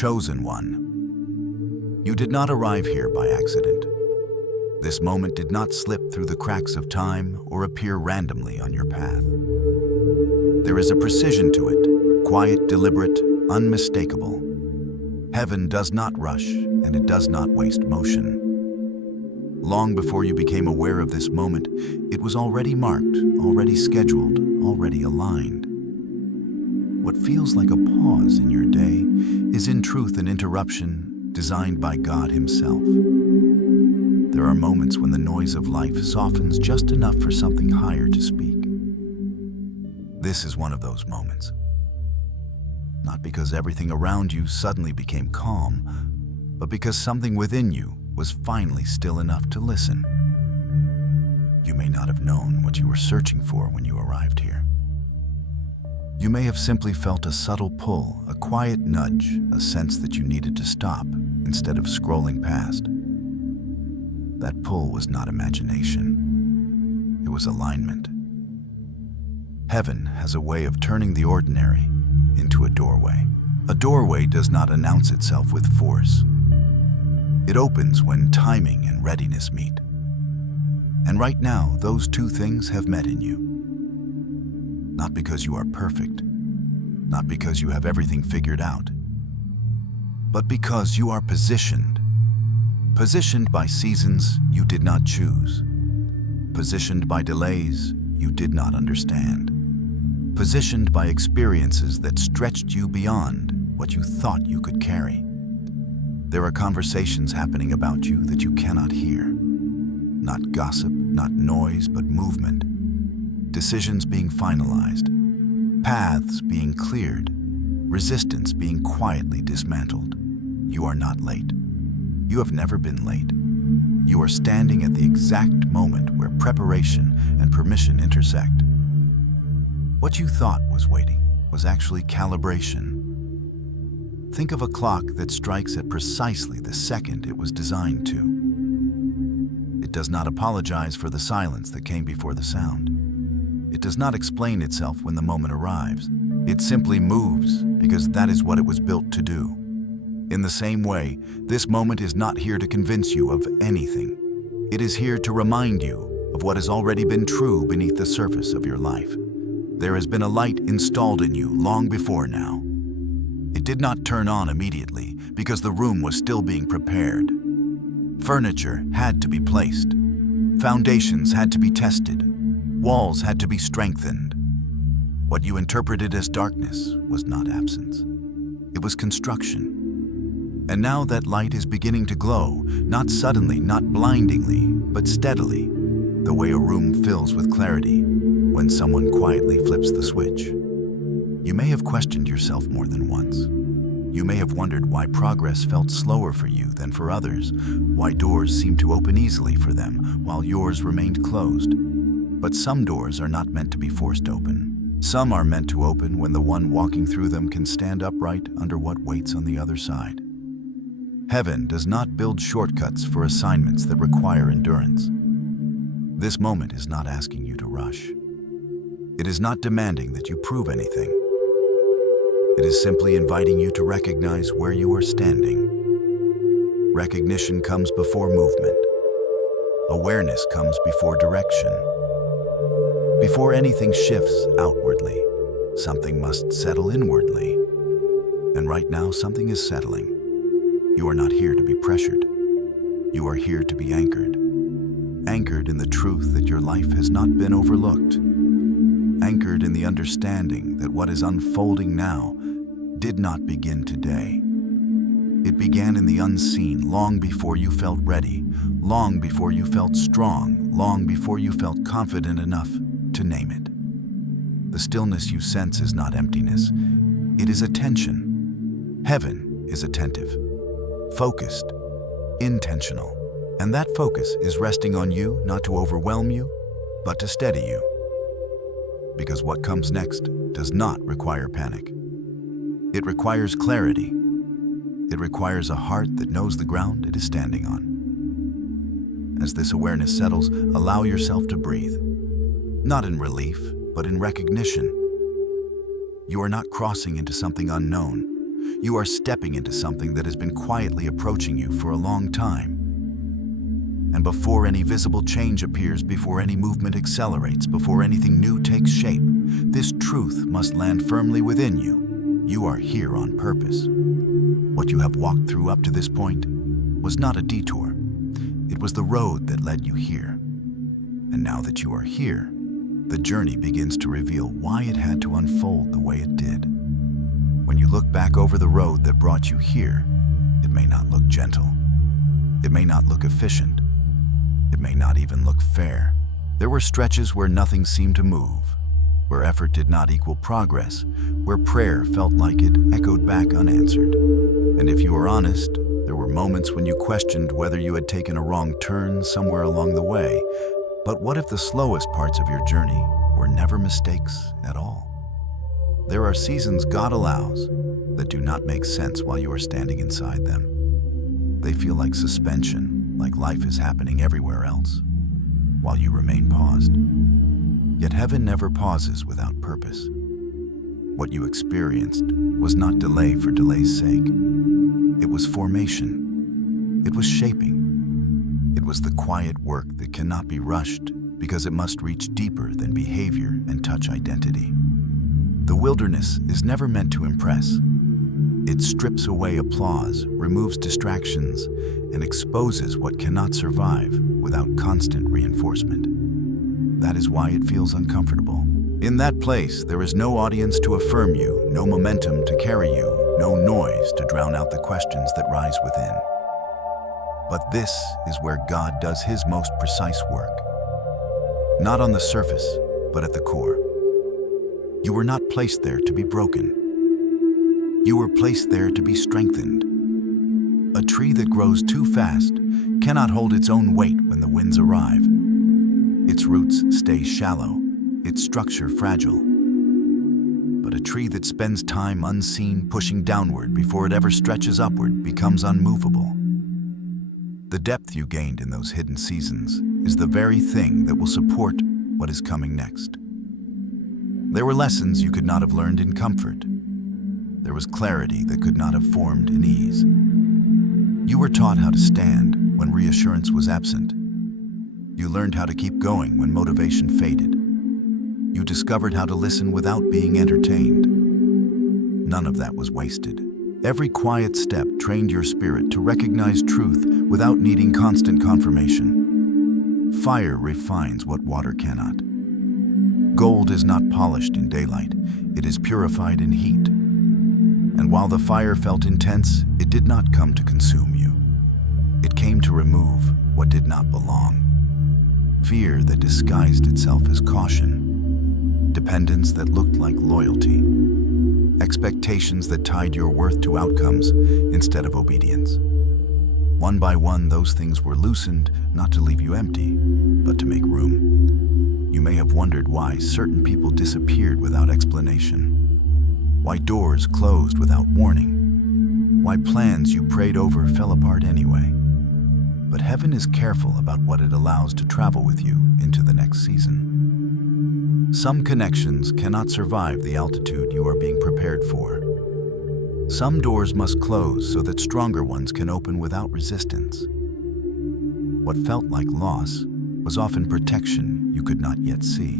chosen one. You did not arrive here by accident. This moment did not slip through the cracks of time or appear randomly on your path. There is a precision to it, quiet, deliberate, unmistakable. Heaven does not rush, and it does not waste motion. Long before you became aware of this moment, it was already marked, already scheduled, already aligned. What feels like a pause in your day is in truth an interruption designed by God Himself. There are moments when the noise of life softens just enough for something higher to speak. This is one of those moments. Not because everything around you suddenly became calm, but because something within you was finally still enough to listen. You may not have known what you were searching for when you arrived here. You may have simply felt a subtle pull, a quiet nudge, a sense that you needed to stop instead of scrolling past. That pull was not imagination. It was alignment. Heaven has a way of turning the ordinary into a doorway. A doorway does not announce itself with force. It opens when timing and readiness meet. And right now, those two things have met in you. Not because you are perfect, not because you have everything figured out, but because you are positioned. Positioned by seasons you did not choose. Positioned by delays you did not understand. Positioned by experiences that stretched you beyond what you thought you could carry. There are conversations happening about you that you cannot hear. Not gossip, not noise, but movement. Decisions being finalized. Paths being cleared. Resistance being quietly dismantled. You are not late. You have never been late. You are standing at the exact moment where preparation and permission intersect. What you thought was waiting was actually calibration. Think of a clock that strikes at precisely the second it was designed to. It does not apologize for the silence that came before the sound. It does not explain itself when the moment arrives. It simply moves because that is what it was built to do. In the same way, this moment is not here to convince you of anything. It is here to remind you of what has already been true beneath the surface of your life. There has been a light installed in you long before now. It did not turn on immediately because the room was still being prepared. Furniture had to be placed. Foundations had to be tested. Walls had to be strengthened. What you interpreted as darkness was not absence. It was construction. And now that light is beginning to glow, not suddenly, not blindingly, but steadily, the way a room fills with clarity when someone quietly flips the switch. You may have questioned yourself more than once. You may have wondered why progress felt slower for you than for others, why doors seemed to open easily for them while yours remained closed. But some doors are not meant to be forced open. Some are meant to open when the one walking through them can stand upright under what waits on the other side. Heaven does not build shortcuts for assignments that require endurance. This moment is not asking you to rush. It is not demanding that you prove anything. It is simply inviting you to recognize where you are standing. Recognition comes before movement. Awareness comes before direction. Before anything shifts outwardly, something must settle inwardly. And right now, something is settling. You are not here to be pressured. You are here to be anchored. Anchored in the truth that your life has not been overlooked. Anchored in the understanding that what is unfolding now did not begin today. It began in the unseen long before you felt ready, long before you felt strong, long before you felt confident enough to name it. The stillness you sense is not emptiness. It is attention. Heaven is attentive, focused, intentional. And that focus is resting on you not to overwhelm you, but to steady you. Because what comes next does not require panic. It requires clarity. It requires a heart that knows the ground it is standing on. As this awareness settles, allow yourself to breathe. Not in relief, but in recognition. You are not crossing into something unknown. You are stepping into something that has been quietly approaching you for a long time. And before any visible change appears, before any movement accelerates, before anything new takes shape, this truth must land firmly within you. You are here on purpose. What you have walked through up to this point was not a detour. It was the road that led you here. And now that you are here, the journey begins to reveal why it had to unfold the way it did. When you look back over the road that brought you here, it may not look gentle. It may not look efficient. It may not even look fair. There were stretches where nothing seemed to move, where effort did not equal progress, where prayer felt like it echoed back unanswered. And if you are honest, there were moments when you questioned whether you had taken a wrong turn somewhere along the way. But what if the slowest parts of your journey were never mistakes at all? There are seasons God allows that do not make sense while you are standing inside them. They feel like suspension, like life is happening everywhere else, while you remain paused. Yet heaven never pauses without purpose. What you experienced was not delay for delay's sake. It was formation. It was shaping. It was the quiet work that cannot be rushed because it must reach deeper than behavior and touch identity. The wilderness is never meant to impress. It strips away applause, removes distractions, and exposes what cannot survive without constant reinforcement. That is why it feels uncomfortable. In that place, there is no audience to affirm you, no momentum to carry you, no noise to drown out the questions that rise within. But this is where God does His most precise work. Not on the surface, but at the core. You were not placed there to be broken. You were placed there to be strengthened. A tree that grows too fast cannot hold its own weight when the winds arrive. Its roots stay shallow, its structure fragile. But a tree that spends time unseen pushing downward before it ever stretches upward becomes unmovable. The depth you gained in those hidden seasons is the very thing that will support what is coming next. There were lessons you could not have learned in comfort. There was clarity that could not have formed in ease. You were taught how to stand when reassurance was absent. You learned how to keep going when motivation faded. You discovered how to listen without being entertained. None of that was wasted. Every quiet step trained your spirit to recognize truth without needing constant confirmation. Fire refines what water cannot. Gold is not polished in daylight, it is purified in heat. And while the fire felt intense, it did not come to consume you. It came to remove what did not belong. Fear that disguised itself as caution. Dependence that looked like loyalty. Expectations that tied your worth to outcomes instead of obedience. One by one, those things were loosened, not to leave you empty, but to make room. You may have wondered why certain people disappeared without explanation, why doors closed without warning, why plans you prayed over fell apart anyway. But heaven is careful about what it allows to travel with you into the next season. Some connections cannot survive the altitude you are being prepared for. Some doors must close so that stronger ones can open without resistance. What felt like loss was often protection you could not yet see.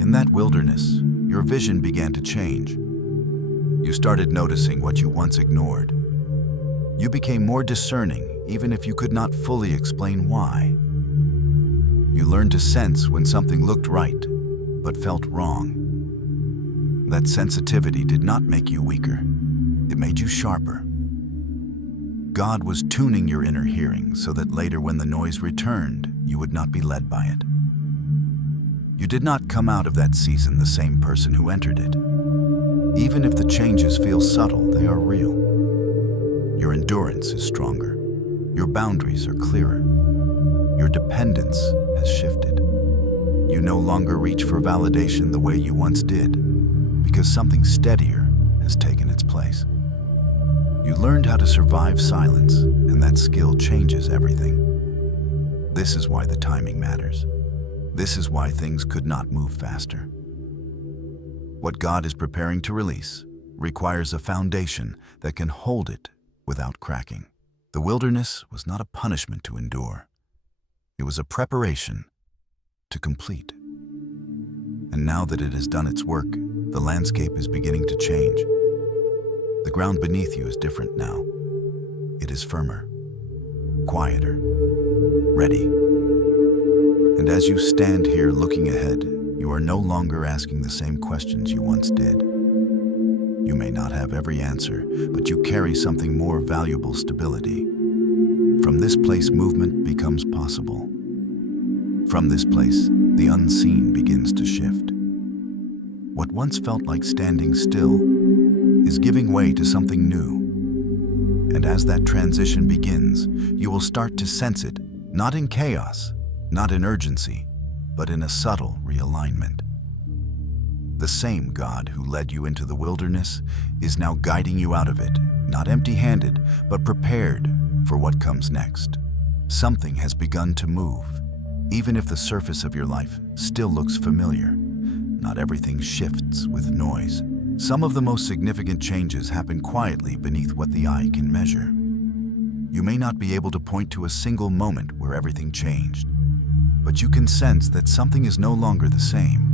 In that wilderness, your vision began to change. You started noticing what you once ignored. You became more discerning, even if you could not fully explain why. You learned to sense when something looked right, but felt wrong. That sensitivity did not make you weaker. It made you sharper. God was tuning your inner hearing so that later when the noise returned, you would not be led by it. You did not come out of that season the same person who entered it. Even if the changes feel subtle, they are real. Your endurance is stronger. Your boundaries are clearer. Your dependence has shifted. You no longer reach for validation the way you once did, because something steadier has taken its place. You learned how to survive silence, and that skill changes everything. This is why the timing matters. This is why things could not move faster. What God is preparing to release requires a foundation that can hold it without cracking. The wilderness was not a punishment to endure. It was a preparation to complete. And now that it has done its work, the landscape is beginning to change. The ground beneath you is different now. It is firmer, quieter, ready. And as you stand here looking ahead, you are no longer asking the same questions you once did. You may not have every answer, but you carry something more valuable: stability. From this place, movement becomes possible. From this place, the unseen begins to shift. What once felt like standing still is giving way to something new. And as that transition begins, you will start to sense it, not in chaos, not in urgency, but in a subtle realignment. The same God who led you into the wilderness is now guiding you out of it, not empty-handed, but prepared for what comes next. Something has begun to move, even if the surface of your life still looks familiar. Not everything shifts with noise. Some of the most significant changes happen quietly beneath what the eye can measure. You may not be able to point to a single moment where everything changed, but you can sense that something is no longer the same.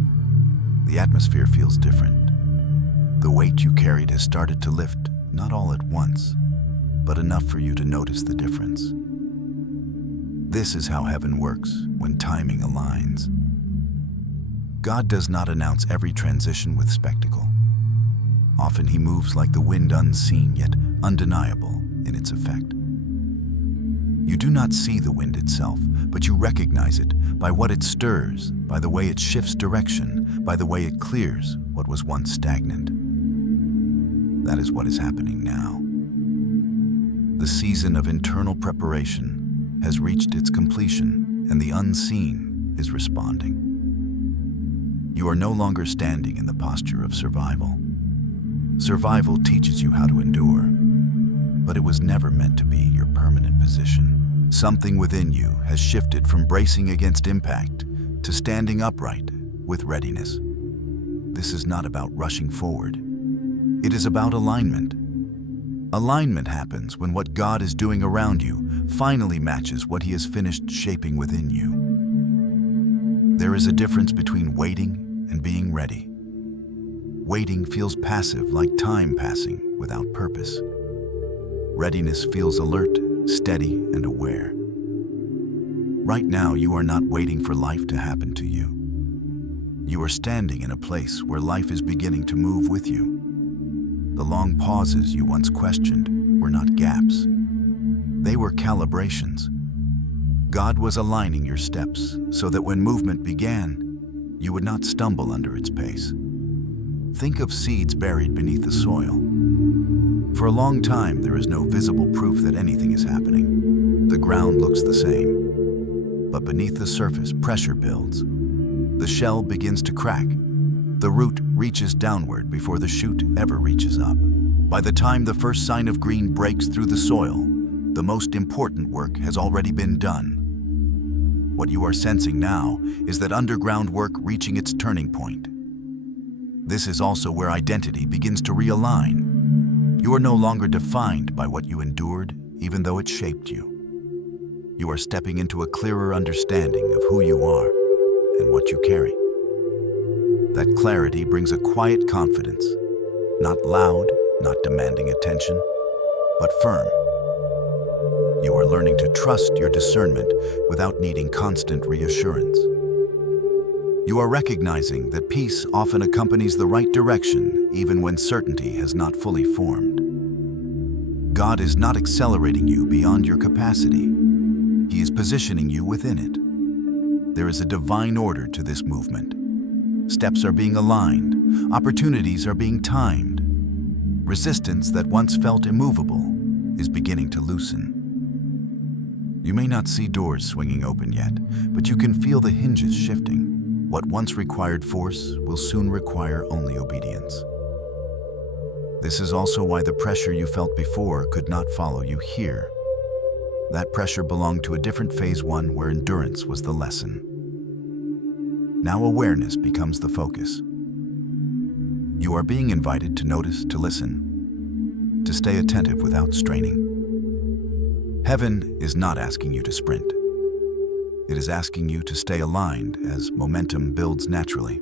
The atmosphere feels different. The weight you carried has started to lift, not all at once, but enough for you to notice the difference. This is how heaven works when timing aligns. God does not announce every transition with spectacle. Often he moves like the wind, unseen yet undeniable in its effect. You do not see the wind itself, but you recognize it by what it stirs, by the way it shifts direction, by the way it clears what was once stagnant. That is what is happening now. The season of internal preparation has reached its completion, and the unseen is responding. You are no longer standing in the posture of survival. Survival teaches you how to endure, but it was never meant to be your permanent position. Something within you has shifted from bracing against impact to standing upright with readiness. This is not about rushing forward. It is about alignment. Alignment happens when what God is doing around you finally matches what he has finished shaping within you. There is a difference between waiting and being ready. Waiting feels passive, like time passing without purpose. Readiness feels alert, steady, and aware. Right now, you are not waiting for life to happen to you. You are standing in a place where life is beginning to move with you. The long pauses you once questioned were not gaps. They were calibrations. God was aligning your steps so that when movement began, you would not stumble under its pace. Think of seeds buried beneath the soil. For a long time, there is no visible proof that anything is happening. The ground looks the same, but beneath the surface, pressure builds. The shell begins to crack. The root reaches downward before the shoot ever reaches up. By the time the first sign of green breaks through the soil, the most important work has already been done. What you are sensing now is that underground work reaching its turning point. This is also where identity begins to realign. You are no longer defined by what you endured, even though it shaped you. You are stepping into a clearer understanding of who you are and what you carry. That clarity brings a quiet confidence, not loud, not demanding attention, but firm. You are learning to trust your discernment without needing constant reassurance. You are recognizing that peace often accompanies the right direction even when certainty has not fully formed. God is not accelerating you beyond your capacity. He is positioning you within it. There is a divine order to this movement. Steps are being aligned, opportunities are being timed. Resistance that once felt immovable is beginning to loosen. You may not see doors swinging open yet, but you can feel the hinges shifting. What once required force will soon require only obedience. This is also why the pressure you felt before could not follow you here. That pressure belonged to a different phase, one where endurance was the lesson. Now awareness becomes the focus. You are being invited to notice, to listen, to stay attentive without straining. Heaven is not asking you to sprint. It is asking you to stay aligned as momentum builds naturally.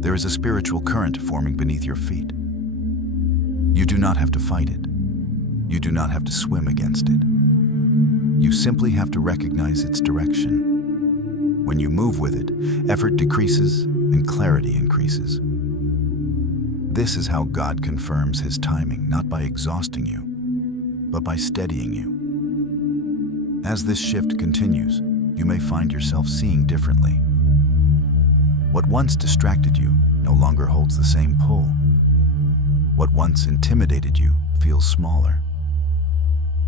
There is a spiritual current forming beneath your feet. You do not have to fight it. You do not have to swim against it. You simply have to recognize its direction. When you move with it, effort decreases and clarity increases. This is how God confirms His timing, not by exhausting you, but by steadying you. As this shift continues, you may find yourself seeing differently. What once distracted you no longer holds the same pull. What once intimidated you feels smaller.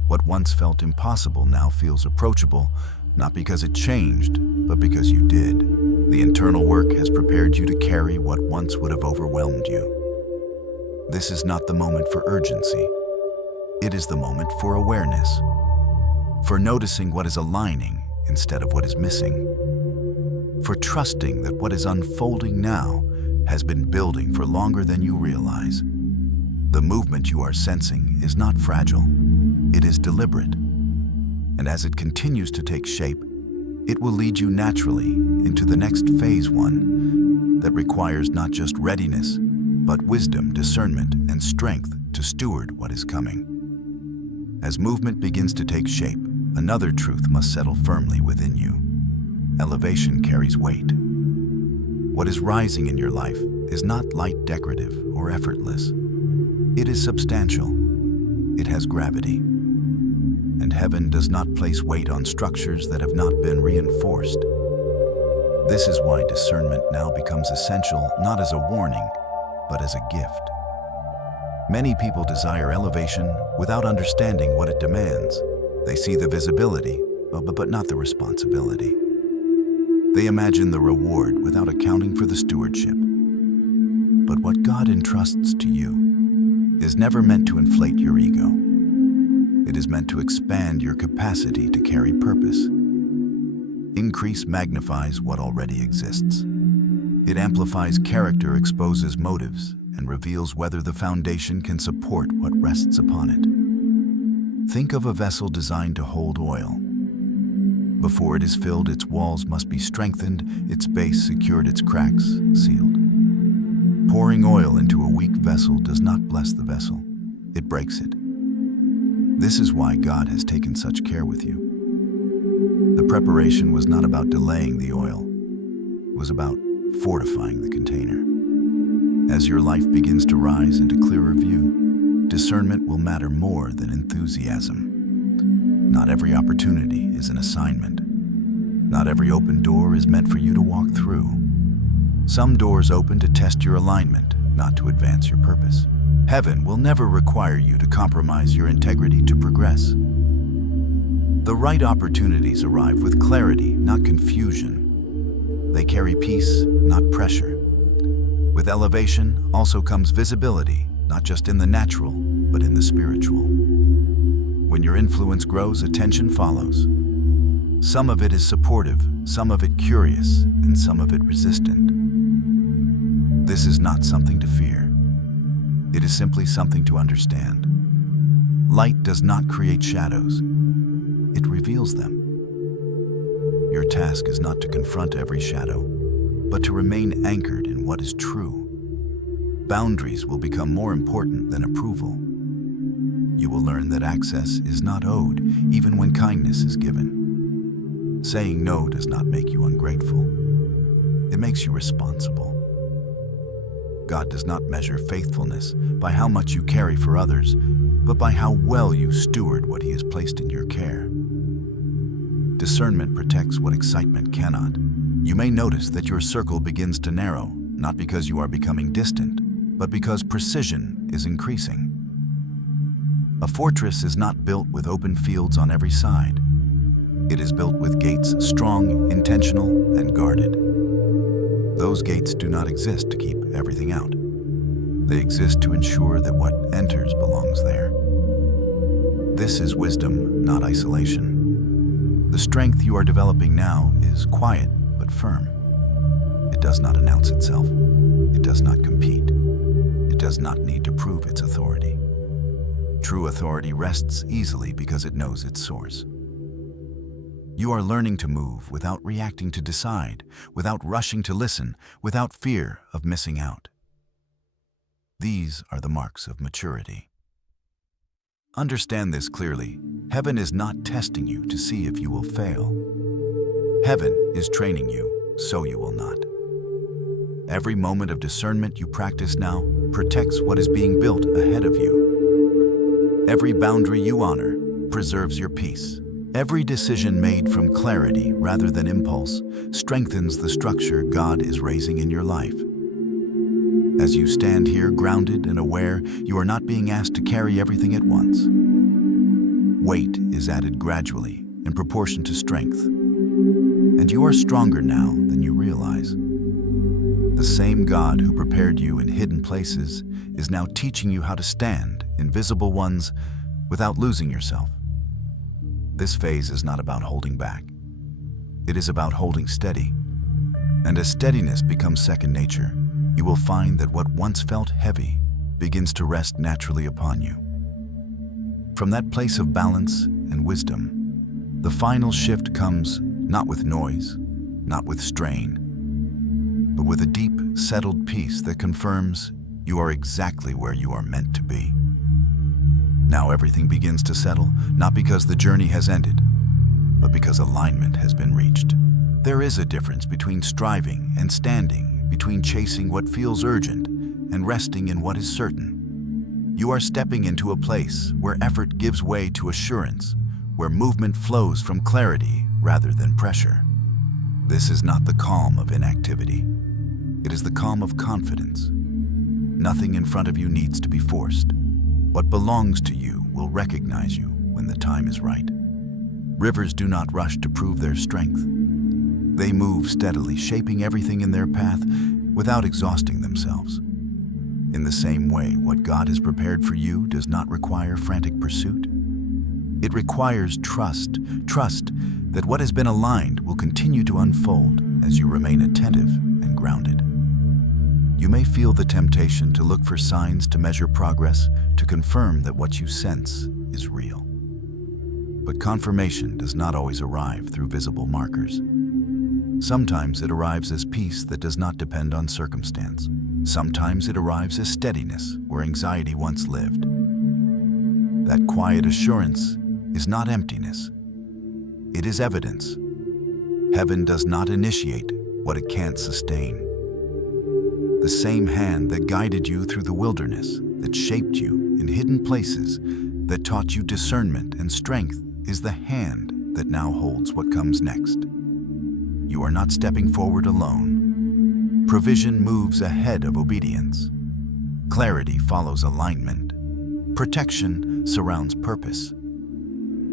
What once felt impossible now feels approachable, not because it changed, but because you did. The internal work has prepared you to carry what once would have overwhelmed you. This is not the moment for urgency. It is the moment for awareness, for noticing what is aligning instead of what is missing, for trusting that what is unfolding now has been building for longer than you realize. The movement you are sensing is not fragile, it is deliberate. And as it continues to take shape, it will lead you naturally into the next phase, one that requires not just readiness, but wisdom, discernment, and strength to steward what is coming. As movement begins to take shape, another truth must settle firmly within you. Elevation carries weight. What is rising in your life is not light, decorative, or effortless. It is substantial. It has gravity. And heaven does not place weight on structures that have not been reinforced. This is why discernment now becomes essential, not as a warning, but as a gift. Many people desire elevation without understanding what it demands. They see the visibility, but not the responsibility. They imagine the reward without accounting for the stewardship. But what God entrusts to you is never meant to inflate your ego. It is meant to expand your capacity to carry purpose. Increase magnifies what already exists. It amplifies character, exposes motives, and reveals whether the foundation can support what rests upon it. Think of a vessel designed to hold oil. Before it is filled, its walls must be strengthened, its base secured, its cracks sealed. Pouring oil into a weak vessel does not bless the vessel, it breaks it. This is why God has taken such care with you. The preparation was not about delaying the oil, it was about fortifying the container. As your life begins to rise into clearer view, discernment will matter more than enthusiasm. Not every opportunity is an assignment. Not every open door is meant for you to walk through. Some doors open to test your alignment, not to advance your purpose. Heaven will never require you to compromise your integrity to progress. The right opportunities arrive with clarity, not confusion. They carry peace, not pressure. With elevation also comes visibility, not just in the natural, but in the spiritual. When your influence grows, attention follows. Some of it is supportive, some of it curious, and some of it resistant. This is not something to fear. It is simply something to understand. Light does not create shadows. It reveals them. Your task is not to confront every shadow, but to remain anchored in what is true. Boundaries will become more important than approval. You will learn that access is not owed, even when kindness is given. Saying no does not make you ungrateful. It makes you responsible. God does not measure faithfulness by how much you carry for others, but by how well you steward what He has placed in your care. Discernment protects what excitement cannot. You may notice that your circle begins to narrow, not because you are becoming distant, but because precision is increasing. A fortress is not built with open fields on every side. It is built with gates strong, intentional, and guarded. Those gates do not exist to keep everything out. They exist to ensure that what enters belongs there. This is wisdom, not isolation. The strength you are developing now is quiet but firm. It does not announce itself. It does not compete. It does not need to prove its authority. True authority rests easily because it knows its source. You are learning to move without reacting to decide, without rushing to listen, without fear of missing out. These are the marks of maturity. Understand this clearly. Heaven is not testing you to see if you will fail. Heaven is training you so you will not. Every moment of discernment you practice now protects what is being built ahead of you. Every boundary you honor preserves your peace. Every decision made from clarity rather than impulse strengthens the structure God is raising in your life. As you stand here grounded and aware, you are not being asked to carry everything at once. Weight is added gradually in proportion to strength, and you are stronger now than you realize. The same God who prepared you in hidden places is now teaching you how to stand in visible ones without losing yourself. This phase is not about holding back. It is about holding steady. And as steadiness becomes second nature, you will find that what once felt heavy begins to rest naturally upon you. From that place of balance and wisdom, the final shift comes not with noise, not with strain, but with a deep, settled peace that confirms you are exactly where you are meant to be. Now everything begins to settle, not because the journey has ended, but because alignment has been reached. There is a difference between striving and standing, between chasing what feels urgent and resting in what is certain. You are stepping into a place where effort gives way to assurance, where movement flows from clarity rather than pressure. This is not the calm of inactivity. It is the calm of confidence. Nothing in front of you needs to be forced. What belongs to you will recognize you when the time is right. Rivers do not rush to prove their strength. They move steadily, shaping everything in their path without exhausting themselves. In the same way, what God has prepared for you does not require frantic pursuit. It requires trust that what has been aligned will continue to unfold as you remain attentive and grounded. You may feel the temptation to look for signs to measure progress, to confirm that what you sense is real. But confirmation does not always arrive through visible markers. Sometimes it arrives as peace that does not depend on circumstance. Sometimes it arrives as steadiness where anxiety once lived. That quiet assurance is not emptiness. It is evidence. Heaven does not initiate what it can't sustain. The same hand that guided you through the wilderness, that shaped you in hidden places, that taught you discernment and strength, is the hand that now holds what comes next. You are not stepping forward alone. Provision moves ahead of obedience. Clarity follows alignment. Protection surrounds purpose.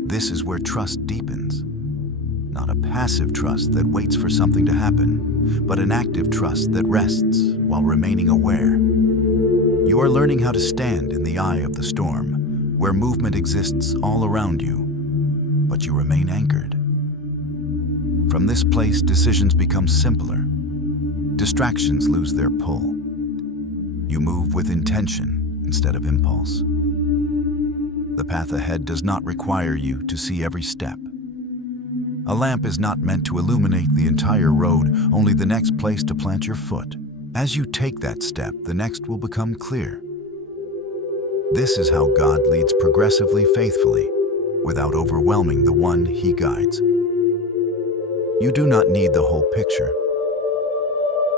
This is where trust deepens. Not a passive trust that waits for something to happen, but an active trust that rests while remaining aware. You are learning how to stand in the eye of the storm, where movement exists all around you, but you remain anchored. From this place, decisions become simpler. Distractions lose their pull. You move with intention instead of impulse. The path ahead does not require you to see every step. A lamp is not meant to illuminate the entire road, only the next place to plant your foot. As you take that step, the next will become clear. This is how God leads progressively, faithfully, without overwhelming the one He guides. You do not need the whole picture.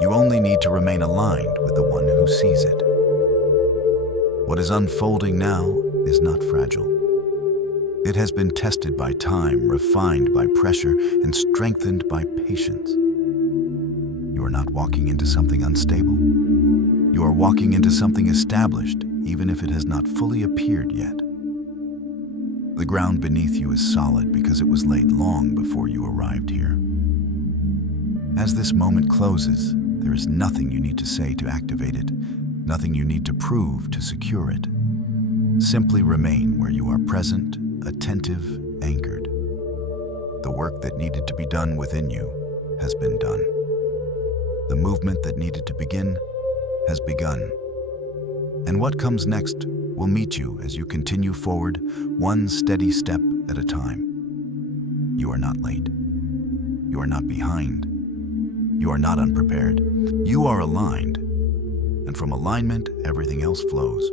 You only need to remain aligned with the one who sees it. What is unfolding now is not fragile. It has been tested by time, refined by pressure, and strengthened by patience. You are not walking into something unstable. You are walking into something established, even if it has not fully appeared yet. The ground beneath you is solid because it was laid long before you arrived here. As this moment closes, there is nothing you need to say to activate it, nothing you need to prove to secure it. Simply remain where you are present, attentive, anchored. The work that needed to be done within you has been done. The movement that needed to begin has begun. And what comes next will meet you as you continue forward, one steady step at a time. You are not late. You are not behind. You are not unprepared. You are aligned. And from alignment, everything else flows.